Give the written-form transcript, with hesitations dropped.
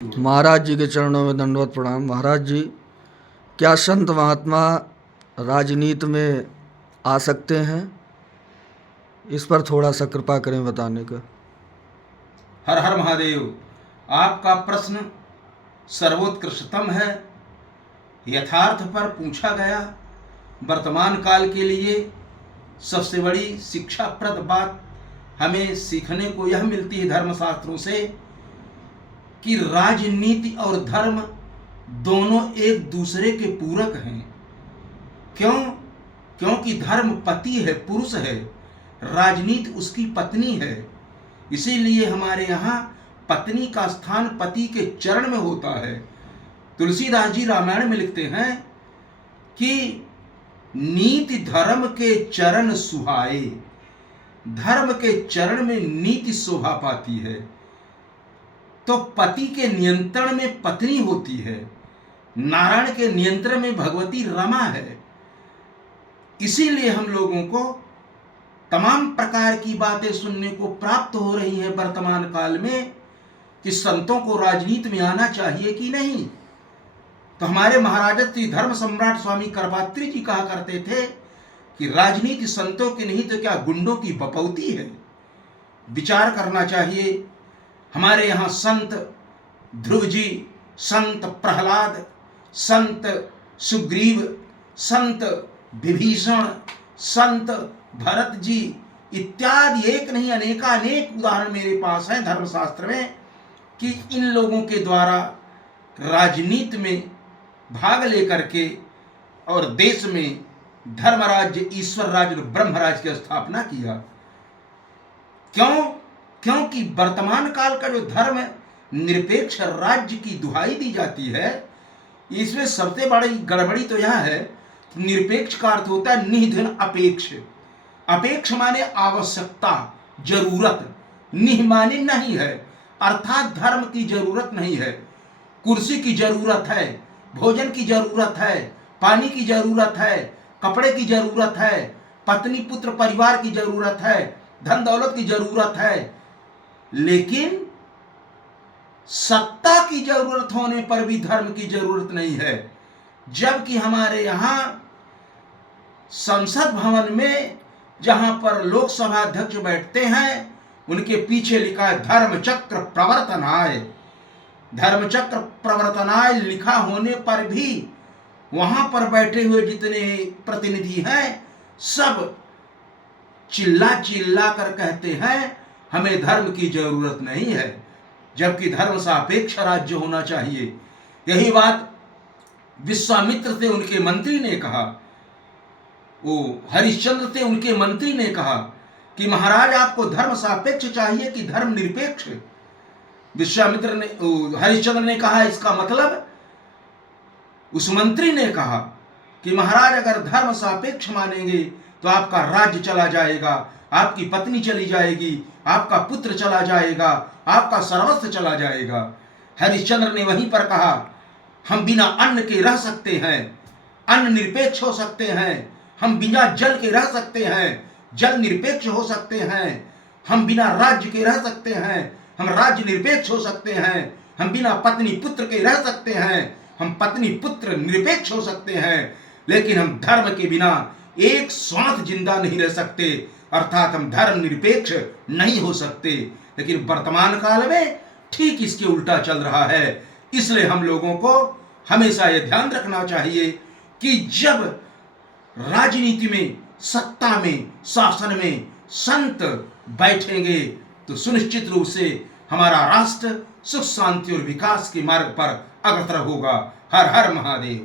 महाराज जी के चरणों में दंडवत प्रणाम। महाराज जी, क्या संत महात्मा राजनीति में आ सकते हैं? इस पर थोड़ा सा कृपा करें बताने का। हर हर महादेव। आपका प्रश्न सर्वोत्कृष्टतम है, यथार्थ पर पूछा गया। वर्तमान काल के लिए सबसे बड़ी शिक्षाप्रद बात हमें सीखने को यह मिलती है धर्मशास्त्रों से कि राजनीति और धर्म दोनों एक दूसरे के पूरक हैं। क्यों? क्योंकि धर्म पति है, पुरुष है, राजनीति उसकी पत्नी है। इसीलिए हमारे यहाँ पत्नी का स्थान पति के चरण में होता है। तुलसीदास जी रामायण में लिखते हैं कि नीति धर्म के चरण सुहाए। धर्म के चरण में नीति शोभा पाती है। तो पति के नियंत्रण में पत्नी होती है, नारायण के नियंत्रण में भगवती रमा है। इसीलिए हम लोगों को तमाम प्रकार की बातें सुनने को प्राप्त हो रही हैं वर्तमान काल में कि संतों को राजनीति में आना चाहिए कि नहीं। तो हमारे महाराज श्री धर्म सम्राट स्वामी करपात्री जी कहा करते थे कि राजनीति संतों की नहीं तो क्या गुंडों की बपौती है। विचार करना चाहिए। हमारे यहाँ संत ध्रुव जी, संत प्रहलाद, संत सुग्रीव, संत विभीषण, संत भरत जी इत्यादि एक नहीं अनेकानेक उदाहरण मेरे पास हैं धर्मशास्त्र में कि इन लोगों के द्वारा राजनीति में भाग लेकर के और देश में धर्म राज्य, ईश्वर राज्य और ब्रह्म राज्य की स्थापना किया। क्यों? क्योंकि वर्तमान काल का जो धर्म निरपेक्ष राज्य की दुहाई दी जाती है, इसमें सबसे बड़ी गड़बड़ी तो यह है कि निरपेक्ष का अर्थ होता है निधन अपेक्ष। अपेक्ष माने आवश्यकता, जरूरत। निह माने नहीं है, अर्थात धर्म की जरूरत नहीं है। कुर्सी की जरूरत है, भोजन की जरूरत है, पानी की जरूरत है, कपड़े की जरूरत है, पत्नी पुत्र परिवार की जरूरत है, धन दौलत की जरूरत है। लेकिन सत्ता की जरूरत होने पर भी धर्म की जरूरत नहीं है। जबकि हमारे यहां संसद भवन में जहां पर लोकसभा अध्यक्ष बैठते हैं, उनके पीछे लिखा है धर्मचक्र प्रवर्तनाय। धर्मचक्र प्रवर्तनाय लिखा होने पर भी वहां पर बैठे हुए जितने प्रतिनिधि हैं सब चिल्ला चिल्ला कर कहते हैं हमें धर्म की जरूरत नहीं है, जबकि धर्म सापेक्ष राज्य होना चाहिए। यही बात विश्वामित्र से उनके मंत्री ने कहा, वो हरिश्चंद्र से उनके मंत्री ने कहा कि महाराज आपको धर्म सापेक्ष चाहिए कि धर्म निरपेक्ष। विश्वामित्र ने, हरिश्चंद्र ने कहा इसका मतलब, उस मंत्री ने कहा कि महाराज अगर धर्म सापेक्ष मानेंगे तो आपका राज्य चला जाएगा, आपकी पत्नी चली जाएगी, आपका पुत्र चला जाएगा, आपका सर्वस्व चला जाएगा। हरिश्चंद्र ने वहीं पर कहा हम बिना अन्न के रह सकते हैं, अन्न निरपेक्ष हो सकते हैं। हम बिना जल के रह सकते हैं, जल निरपेक्ष हो सकते हैं। हम बिना राज्य के रह सकते हैं, हम राज्य निरपेक्ष हो सकते हैं। हम बिना पत्नी पुत्र के रह सकते हैं, हम पत्नी पुत्र निरपेक्ष हो सकते हैं। लेकिन हम धर्म के बिना एक श्वास जिंदा नहीं रह सकते, अर्थात हम धर्म निरपेक्ष नहीं हो सकते। लेकिन वर्तमान काल में ठीक इसके उल्टा चल रहा है। इसलिए हम लोगों को हमेशा यह ध्यान रखना चाहिए कि जब राजनीति में, सत्ता में, शासन में संत बैठेंगे तो सुनिश्चित रूप से हमारा राष्ट्र सुख शांति और विकास के मार्ग पर अग्रसर होगा। हर हर महादेव।